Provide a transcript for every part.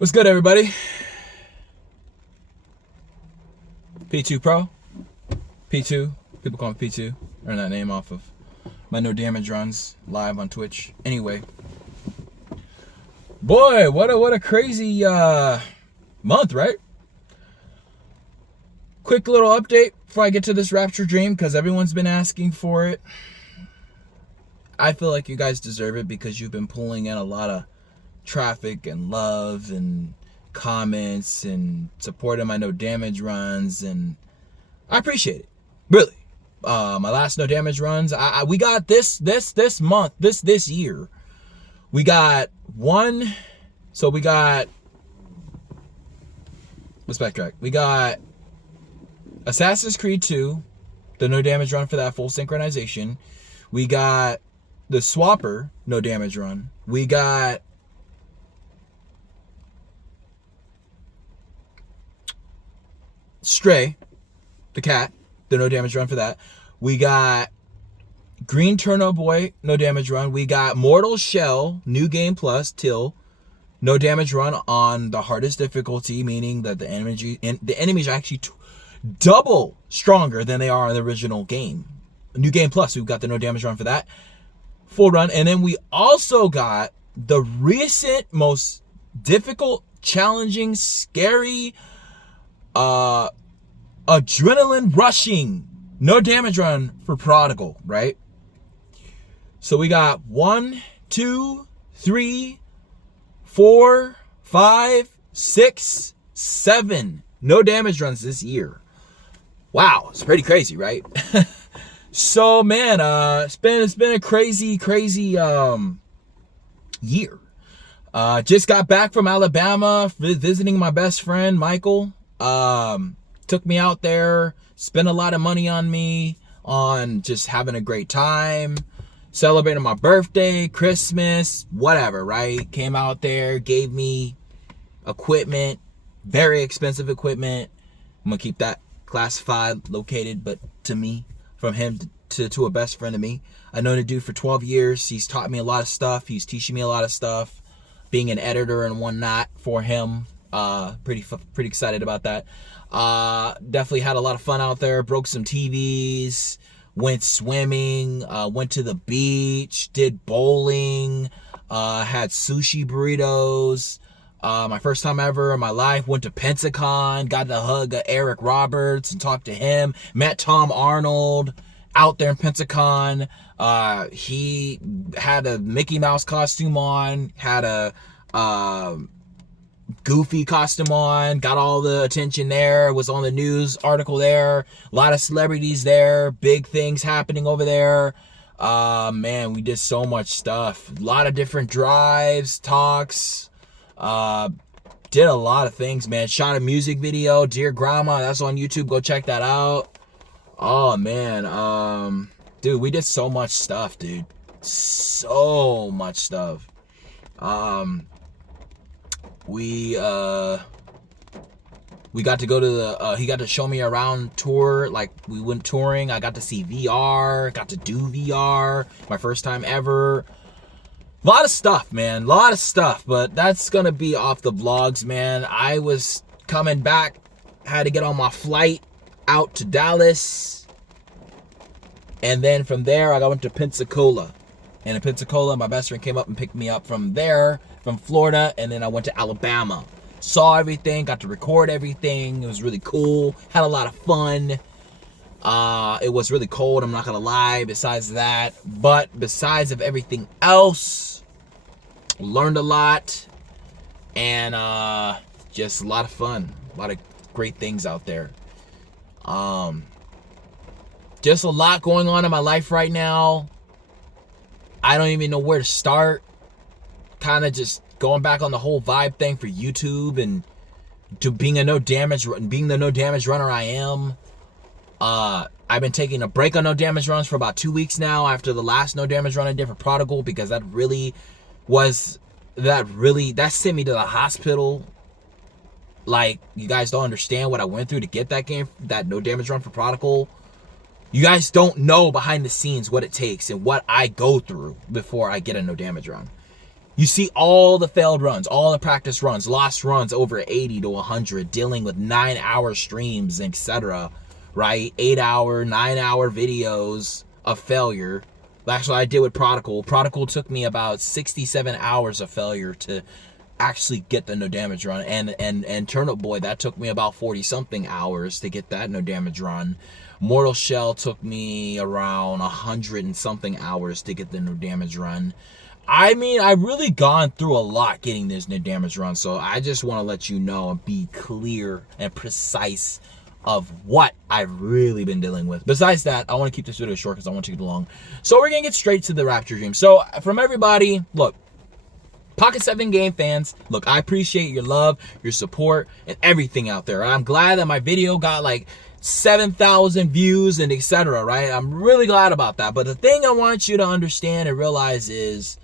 What's good, everybody? P2 Pro. P2. People call me P2. Earn that name off of my no damage runs live on Twitch. Anyway. Boy, what a crazy month, right? Quick little update before I get to this Rapture dream, because everyone's been asking for it. I feel like you guys deserve it because you've been pulling in a lot of traffic and love and comments and supporting my no damage runs, and I appreciate it, really. My last no damage runs, we got this month, this year, we got one. So we got, let's backtrack. We got Assassin's Creed 2, the no damage run for that full synchronization. We got the Swapper no damage run. We got Stray, the cat, the no damage run for that. We got Green Turno Boy, no damage run. We got Mortal Shell, New Game Plus, Till, no damage run on the hardest difficulty, meaning that the enemies are actually double stronger than they are in the original game. New Game Plus, we've got the no damage run for that. Full run. And then we also got the recent most difficult, challenging, scary, adrenaline rushing no damage run for Prodigal, right? So we got 1, 2, 3, 4, 5, 6, 7 no damage runs this year. Wow, it's pretty crazy, right? So man, it's been a crazy year. Just got back from Alabama, visiting my best friend Michael. Took me out there, spent a lot of money on me, on just having a great time, celebrating my birthday, Christmas, whatever, right? Came out there, gave me equipment, very expensive equipment. I'm gonna keep that classified, located, but to me, from him to a best friend of me. I've known the dude for 12 years. He's taught me a lot of stuff. He's teaching me a lot of stuff. Being an editor and whatnot for him. Pretty excited about that. Definitely had a lot of fun out there. Broke some TVs. Went swimming. Went to the beach. Did bowling. Had sushi burritos. My first time ever in my life. Went to Pensacon. Got to hug Eric Roberts and talk to him. Met Tom Arnold out there in Pensacon. He had a Mickey Mouse costume on. Had a Goofy costume on. Got all the attention there. Was on the news article there. A lot of celebrities there. Big things happening over there. Man, we did so much stuff. A lot of different drives, talks. Did a lot of things, man. Shot a music video, Dear Grandma. That's on YouTube. Go check that out. Oh man, dude, we did so much stuff, dude. So much stuff. We got to go to the he got to show me around tour. Like, we went touring. I got to see VR, got to do VR, my first time ever. A lot of stuff, man. A lot of stuff, but that's gonna be off the vlogs, man. I was coming back, had to get on my flight out to Dallas, and then from there I went to Pensacola. And in Pensacola, my best friend came up and picked me up from there, from Florida, and then I went to Alabama. Saw everything, got to record everything. It was really cool. Had a lot of fun. It was really cold, I'm not gonna lie, besides that. But besides of everything else, learned a lot, and just a lot of fun. A lot of great things out there. Just a lot going on in my life right now. I don't even know where to start. Kind of just going back on the whole vibe thing for YouTube, and to being the no damage runner I am. I've been taking a break on no damage runs for about 2 weeks now after the last no damage run I did for Prodigal, because that sent me to the hospital. Like, you guys don't understand what I went through to get that game, that no damage run for Prodigal. You guys don't know behind the scenes what it takes and what I go through before I get a no damage run. You see all the failed runs, all the practice runs, lost runs over 80 to 100, dealing with 9-hour streams, etc. Right? 8-hour, 9-hour videos of failure. That's what I did with Prodigal. Prodigal took me about 67 hours of failure to actually get the no damage run. And Turnip Boy, that took me about 40 something hours to get that no damage run. Mortal Shell took me around 100 and something hours to get the no damage run. I mean, I've really gone through a lot getting this no damage run, so I just want to let you know and be clear and precise of what I've really been dealing with. Besides that, I want to keep this video short because I want to get along. So we're going to get straight to the Rapture dream. So from everybody, look, Pocket 7 game fans, look, I appreciate your love, your support, and everything out there. I'm glad that my video got like 7,000 views and etc., right? I'm really glad about that. But the thing I want you to understand and realize is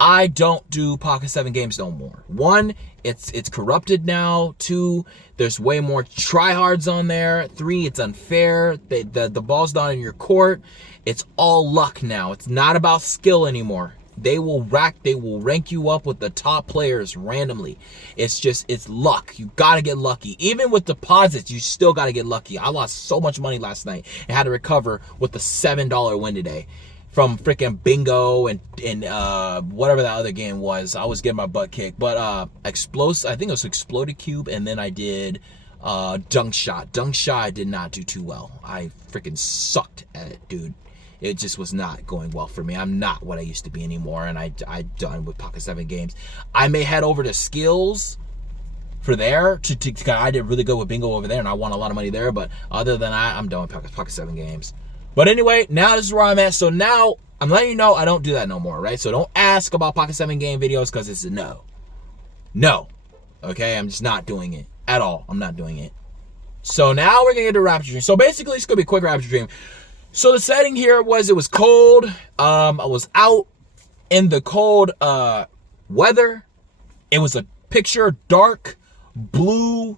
I don't do Pocket 7 games no more. One, it's corrupted now. Two, there's way more tryhards on there. Three, it's unfair. The ball's not in your court. It's all luck now. It's not about skill anymore. They will rank you up with the top players randomly. It's luck. You gotta get lucky. Even with deposits, you still gotta get lucky. I lost so much money last night and had to recover with the $7 win today from freaking bingo and whatever that other game was. I was getting my butt kicked. But I think it was Exploded Cube, and then I did Dunk Shot. Dunk Shot I did not do too well. I freaking sucked at it, dude. It just was not going well for me. I'm not what I used to be anymore, and I'm done with Pocket 7 games. I may head over to Skills for there. I did really good with bingo over there, and I won a lot of money there. But other than that, I'm done with Pocket 7 games. But anyway, now this is where I'm at. So now I'm letting you know I don't do that no more, right? So don't ask about Pocket 7 game videos because it's a no. No. Okay? I'm just not doing it at all. I'm not doing it. So now we're going to get to Rapture Dream. So basically, it's going to be a quick Rapture Dream. So the setting here was it was cold. I was out in the cold weather. It was a picture dark blue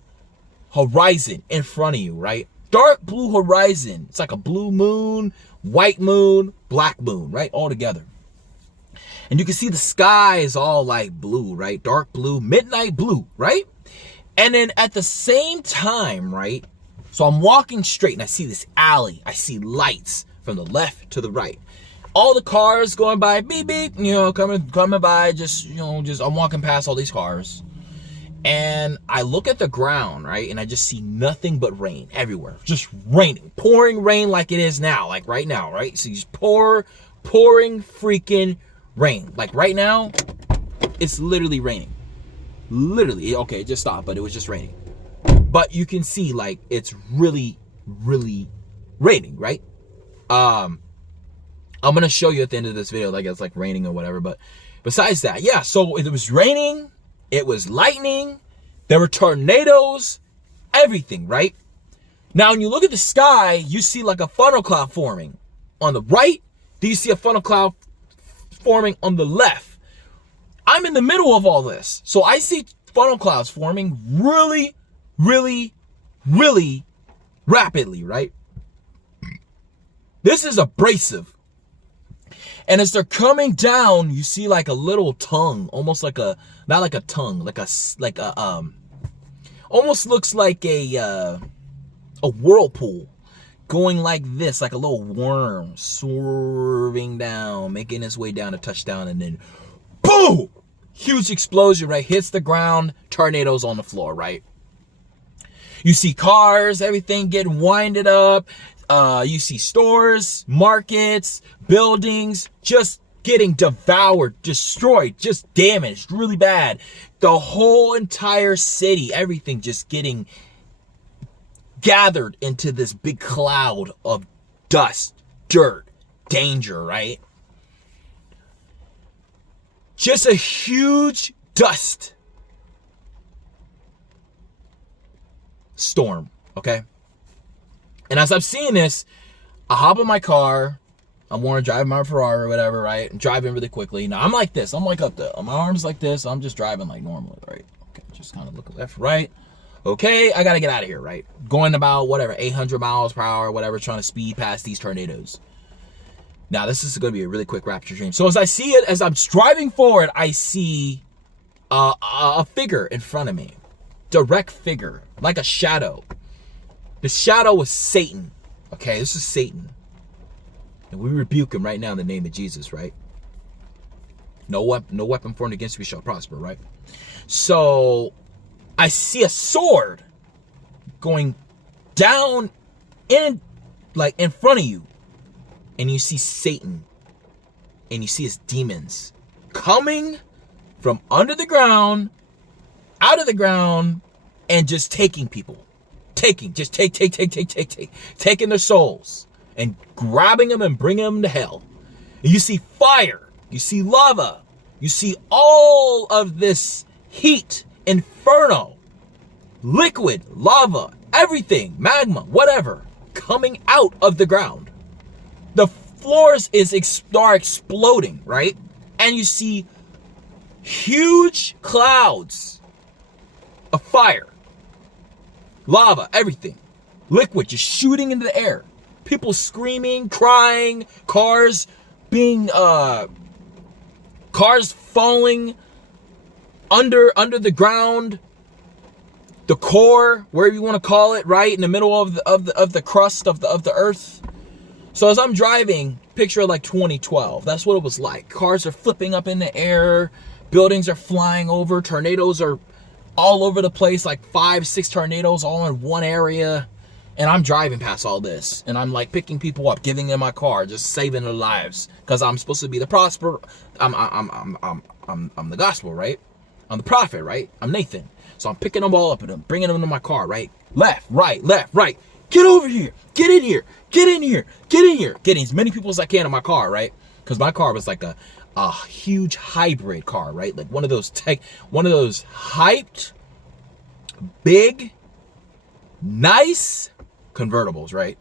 horizon in front of you, right? Dark blue horizon. It's like a blue moon, white moon, black moon, right? All together. And you can see the sky is all like blue, right? Dark blue, midnight blue, right? And then at the same time, right? So I'm walking straight and I see this alley. I see lights from the left to the right. All the cars going by, beep, beep, coming by, just I'm walking past all these cars. And I look at the ground, right? And I just see nothing but rain everywhere. Just raining, pouring rain like it is now, like right now, right? So you just pouring freaking rain. Like right now, it's literally raining. Literally, okay, it just stopped, but it was just raining. But you can see like it's really, really raining, right? I'm gonna show you at the end of this video like it's like raining or whatever. But besides that, yeah, so it was raining, it was lightning, there were tornadoes, everything, right? Now when you look at the sky, you see like a funnel cloud forming on the right. Do you see a funnel cloud forming on the left? I'm in the middle of all this, so I see funnel clouds forming really, really, really rapidly, right? This is abrasive. And as they're coming down, you see like a little tongue, almost like a, not like a tongue, like a almost looks like a whirlpool going like this, like a little worm swerving down, making its way down to touchdown, and then boom! Huge explosion, right? Hits the ground, tornadoes on the floor, right? You see cars, everything getting winded up. You see stores, markets, buildings just getting devoured, destroyed, just damaged really bad. The whole entire city, everything just getting gathered into this big cloud of dust, dirt, danger, right? Just a huge dust storm, okay? And as I'm seeing this, I hop in my car. I'm want to drive my Ferrari or whatever, right? I'm driving really quickly. Now I'm like this. I'm like up there. My arms like this. I'm just driving like normal, right? Okay, just kind of look left, right. Okay, I got to get out of here, right? Going about, whatever, 800 miles per hour, whatever, trying to speed past these tornadoes. Now, this is going to be a really quick Rapture dream. So as I see it, as I'm driving forward, I see a figure in front of me. Direct figure, like a shadow. The shadow was Satan. Okay, this is Satan. And we rebuke him right now in the name of Jesus, right? No weapon formed against you shall prosper, right? So I see a sword going down in front of you. And you see Satan. And you see his demons coming from under the ground, out of the ground, and just taking people. Taking their souls and grabbing them and bringing them to hell. And you see fire, you see lava, you see all of this heat, inferno, liquid, lava, everything, magma, whatever, coming out of the ground. The floors are exploding, right? And you see huge clouds of fire. Lava, everything. Liquid just shooting into the air. People screaming, crying, cars falling under the ground. The core, wherever you want to call it, right? In the middle of the crust of the earth. So as I'm driving, picture like 2012. That's what it was like. Cars are flipping up in the air. Buildings are flying over. Tornadoes are all over the place, like 5-6 tornadoes all in one area. And I'm driving past all this. And I'm like picking people up, giving them my car, just saving their lives. Because I'm supposed to be the prosper. I'm the gospel, right? I'm the prophet, right? I'm Nathan. So I'm picking them all up and I'm bringing them to my car, right? Left, right. Get over here. Get in here. Get in here. Get in here. Getting as many people as I can in my car, right? Because my car was like a huge hybrid car, right? Like one of those hyped, big, nice convertibles, right?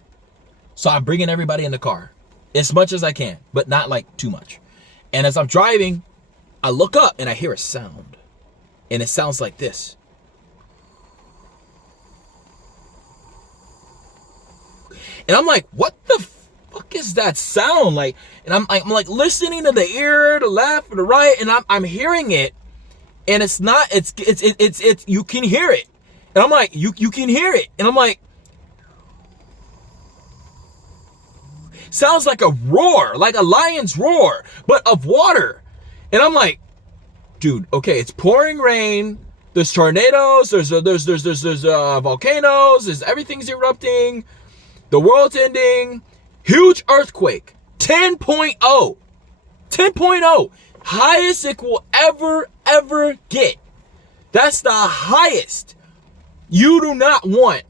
So I'm bringing everybody in the car as much as I can, but not like too much. And as I'm driving, I look up and I hear a sound. And it sounds like this. And I'm like, what the fuck is that sound? Like, and I'm like listening to the ear, the left, or the right, and I'm hearing it, and it's you can hear it. And I'm like, you can hear it. And I'm like, sounds like a roar, like a lion's roar, but of water. And I'm like, dude, okay, it's pouring rain. There's tornadoes. There's volcanoes. There's everything's erupting. The world's ending. Huge earthquake. 10.0. 10.0. Highest it will ever get. That's the highest. You do not want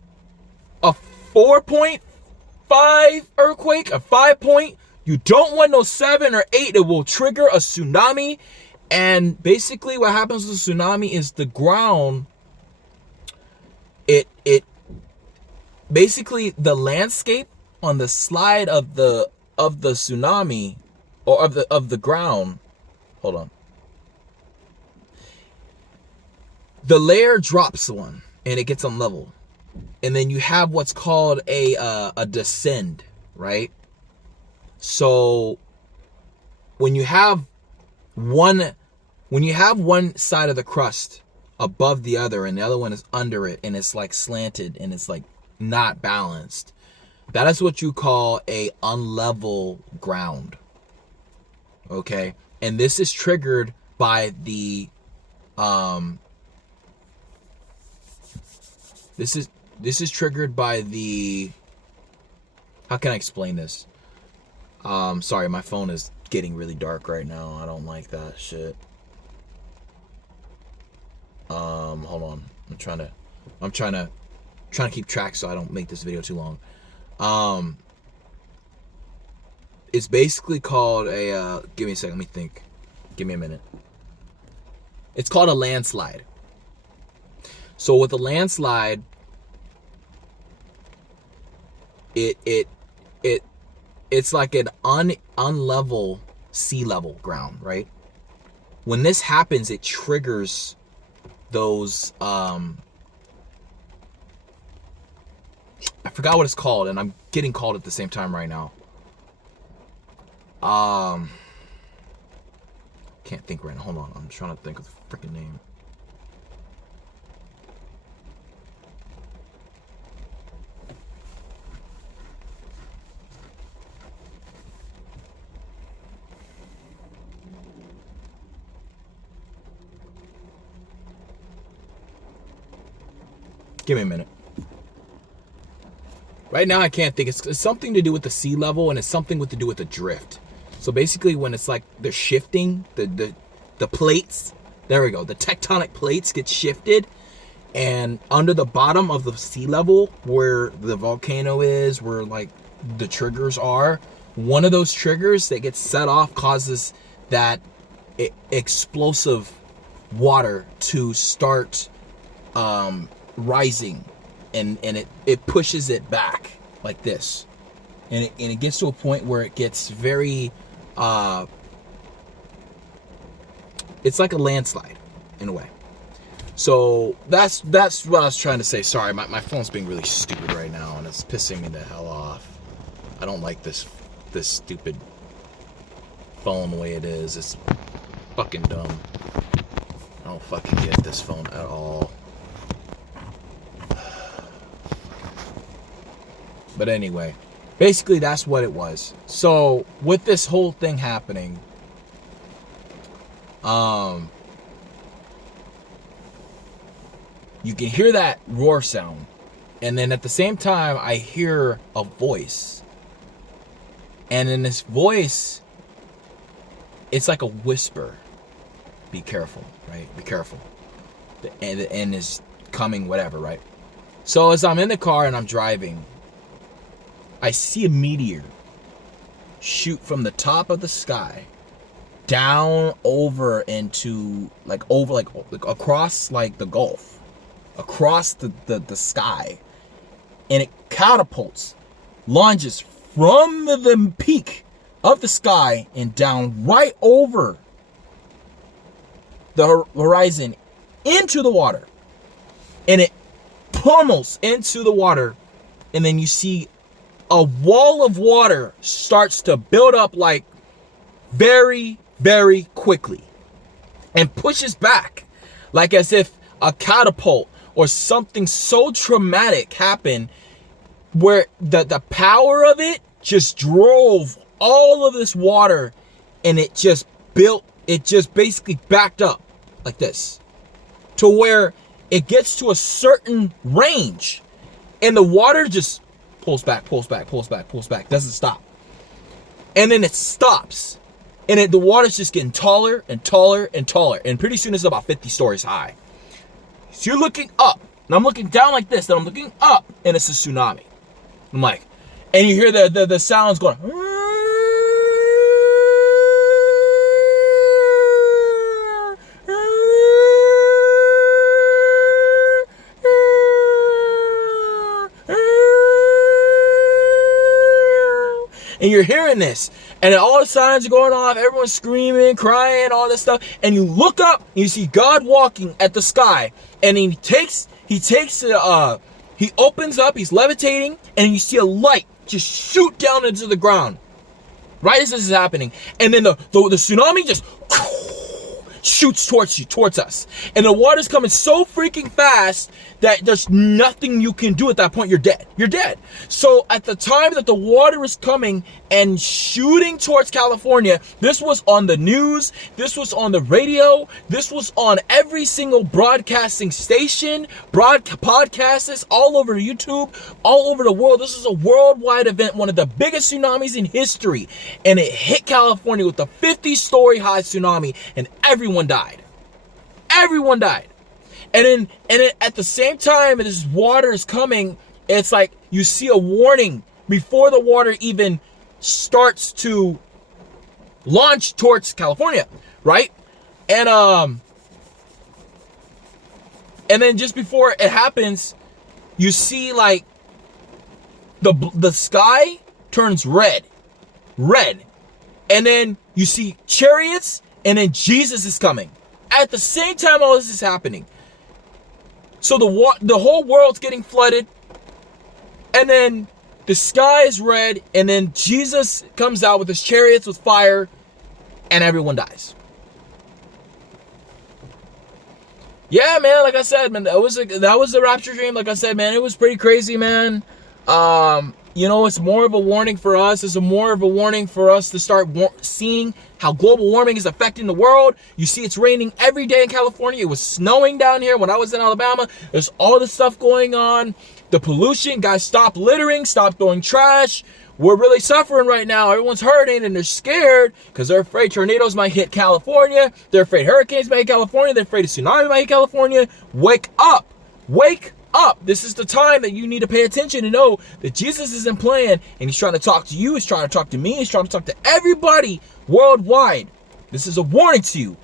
a 4.5 earthquake, a 5 point. You don't want no 7 or 8. It will trigger a tsunami. And basically what happens with a tsunami is the ground, it basically the landscape on the slide of the tsunami or of the ground. Hold on. The layer drops one and it gets unlevel. And then you have what's called a descend, right? So when you have one side of the crust above the other and the other one is under it and it's like slanted and it's like not balanced, that is what you call a unlevel ground. Okay? And this is triggered by the this is triggered by the, how can I explain this? Sorry, my phone is getting really dark right now. I don't like that shit. Hold on. I'm trying to keep track so I don't make this video too long. It's basically called a give me a second, let me think. Give me a minute. It's called a landslide. So with a landslide, it's like an unlevel sea level ground, right? When this happens, it triggers those I forgot what it's called, and I'm getting called at the same time right now. Can't think right now. Hold on. I'm trying to think of the freaking name. Give me a minute. Right now I can't think. It's something to do with the sea level, and it's something to do with the drift. So basically when it's like they're shifting, the plates, there we go, the tectonic plates get shifted, and under the bottom of the sea level where the volcano is, where like the triggers are, one of those triggers that gets set off causes that explosive water to start rising, and it pushes it back like this, and it gets to a point where it gets very it's like a landslide in a way. So that's what I was trying to say. Sorry, my phone's being really stupid right now, and it's pissing me the hell off. I don't like this stupid phone the way it is. It's fucking dumb. I don't fucking get this phone at all. But anyway, basically that's what it was. So with this whole thing happening, you can hear that roar sound, and then at the same time I hear a voice, and in this voice it's like a whisper. Be careful, right? Be careful. The end is coming, whatever, right? So as I'm in the car and I'm driving, I see a meteor shoot from the top of the sky down over into like across like the Gulf, across the sky, and it catapults, launches from the peak of the sky and down right over the horizon into the water, and it pummels into the water, and then you see a wall of water starts to build up like very, very quickly, and pushes back like as if a catapult or something so traumatic happened, where the power of it just drove all of this water, and it just basically backed up like this to where it gets to a certain range, and the water just pulls back, doesn't stop. And then it stops. And the water's just getting taller and taller and taller. And pretty soon it's about 50 stories high. So you're looking up. And I'm looking down like this. And I'm looking up. And it's a tsunami. I'm like, and you hear the sounds going. And you're hearing this, and all the signs are going off, everyone's screaming, crying, all this stuff, and you look up and you see God walking at the sky, and he opens up, he's levitating, and you see a light just shoot down into the ground right as this is happening, and then the tsunami just shoots towards us, and the water's coming so freaking fast that there's nothing you can do at that point. You're dead. So at the time that the water is coming and shooting towards California, this was on the news, this was on the radio, this was on every single broadcasting station, podcasts all over YouTube, all over the world. This is a worldwide event, one of the biggest tsunamis in history, and it hit California with a 50-story high tsunami, and everyone died. And then at the same time this water is coming, it's like you see a warning before the water even starts to launch towards California, right? And then just before it happens, you see like the sky turns red, and then you see chariots, and then Jesus is coming at the same time all this is happening. So the whole world's getting flooded, and then the sky is red, and then Jesus comes out with his chariots with fire, and everyone dies. Yeah, man, like I said, man, that was the rapture dream. Like I said, man, it was pretty crazy, man. It's more of a warning for us. It's more of a warning for us to start seeing how global warming is affecting the world. You see, it's raining every day in California. It was snowing down here when I was in Alabama. There's all this stuff going on. The pollution, guys, stop littering, stop throwing trash. We're really suffering right now. Everyone's hurting and they're scared because they're afraid tornadoes might hit California. They're afraid hurricanes might hit California. They're afraid a tsunami might hit California. Wake up. Wake up. This is the time that you need to pay attention and know that Jesus isn't playing, and he's trying to talk to you. He's trying to talk to me. He's trying to talk to everybody worldwide. This is a warning to you.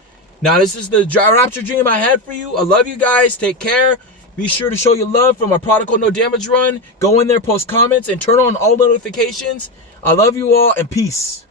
Now, this is the rapture dream I had for you. I love you guys. Take care. Be sure to show your love from our Prodigal No Damage run. Go in there, post comments, and turn on all notifications. I love you all, and peace.